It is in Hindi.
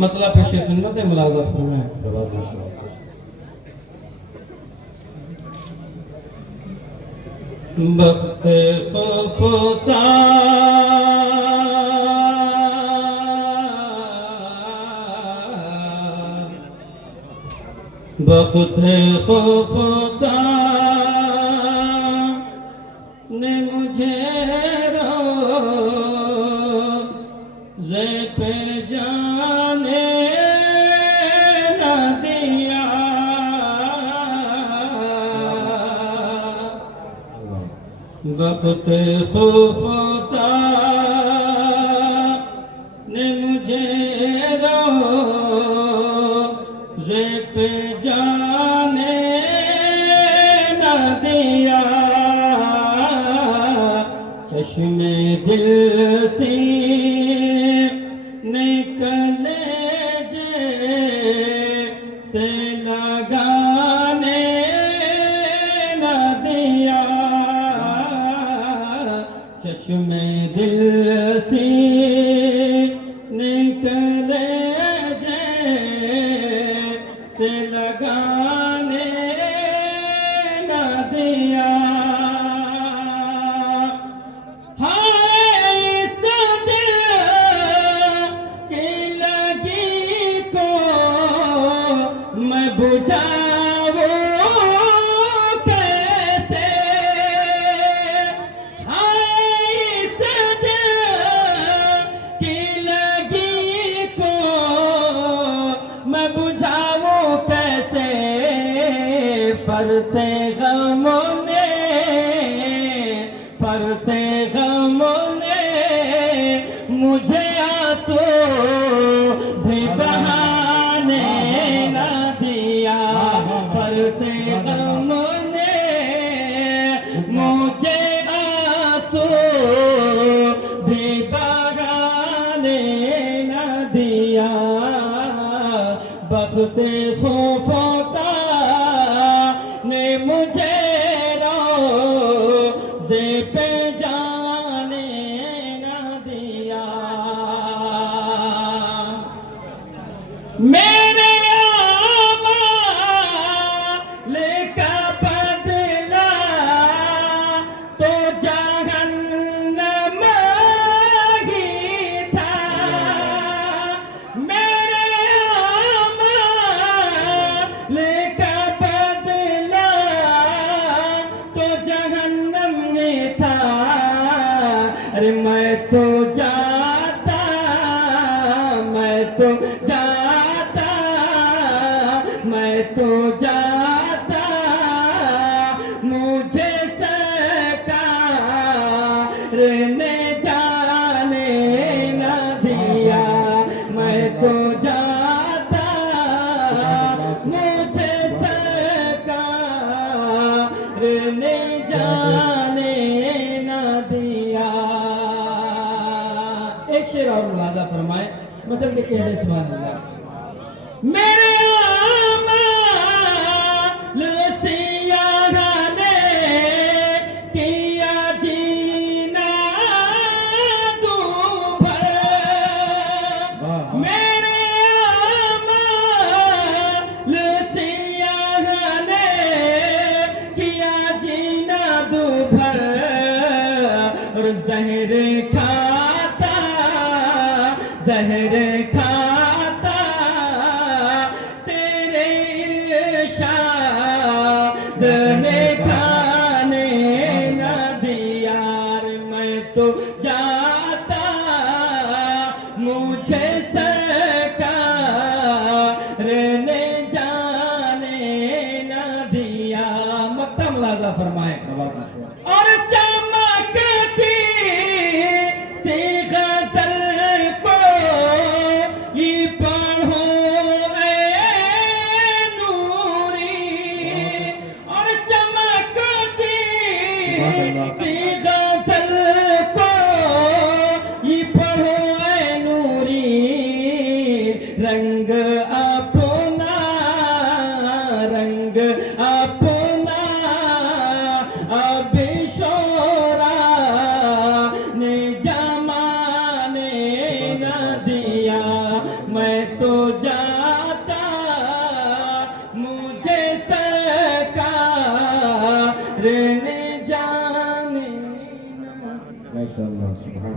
मतलब पेश खिदमत मुलाजा फरमाएं। बख्त खफता बख्त खफता ने मुझे रोज़े पे जाने न दिया। बख्त खफता ने मुझे रोज़े पे जाने न दिया। चश्मे दिल से निकले जैसे लगाने न दिया। चश्मे दिल से निकले जैसे लगाने न दिया। बुझाओ कैसे हाय इस दिल की लगी को मैं बुझाऊं कैसे। फरते गमों ने मुझे आंसू भी बहाने न दिया। फरते गमों ने मुझे आंसू भी बहाने न दिया। बख्ते खफता ने मुझे रोज़े पे जाने न दिया। मेरे आमाल का बदला तो जहन्नम ही था। मेरे आमाल का बदला तो जहन्नम ही था। अरे मैं तो जाता मैं तो जाता मुझे सरकार ने जाने न दिया। मैं तो जाता मुझे सरकार ने जाने न दिया। एक शेर और मुलाजा फरमाए मतलब के कहने सुभान अल्लाह। मेरे जहर खाता तेरे इरशाद ने खाने न दिया। मैं तो जाता मुझे सरकार ने जाने न दिया। मक्ता मुलाजा फरमाए और चमकती सी गजल को ये पढ़ो ऐ नूरी। और चमकती सी गजल को रहने जाने ना। माशाअल्लाह सुभान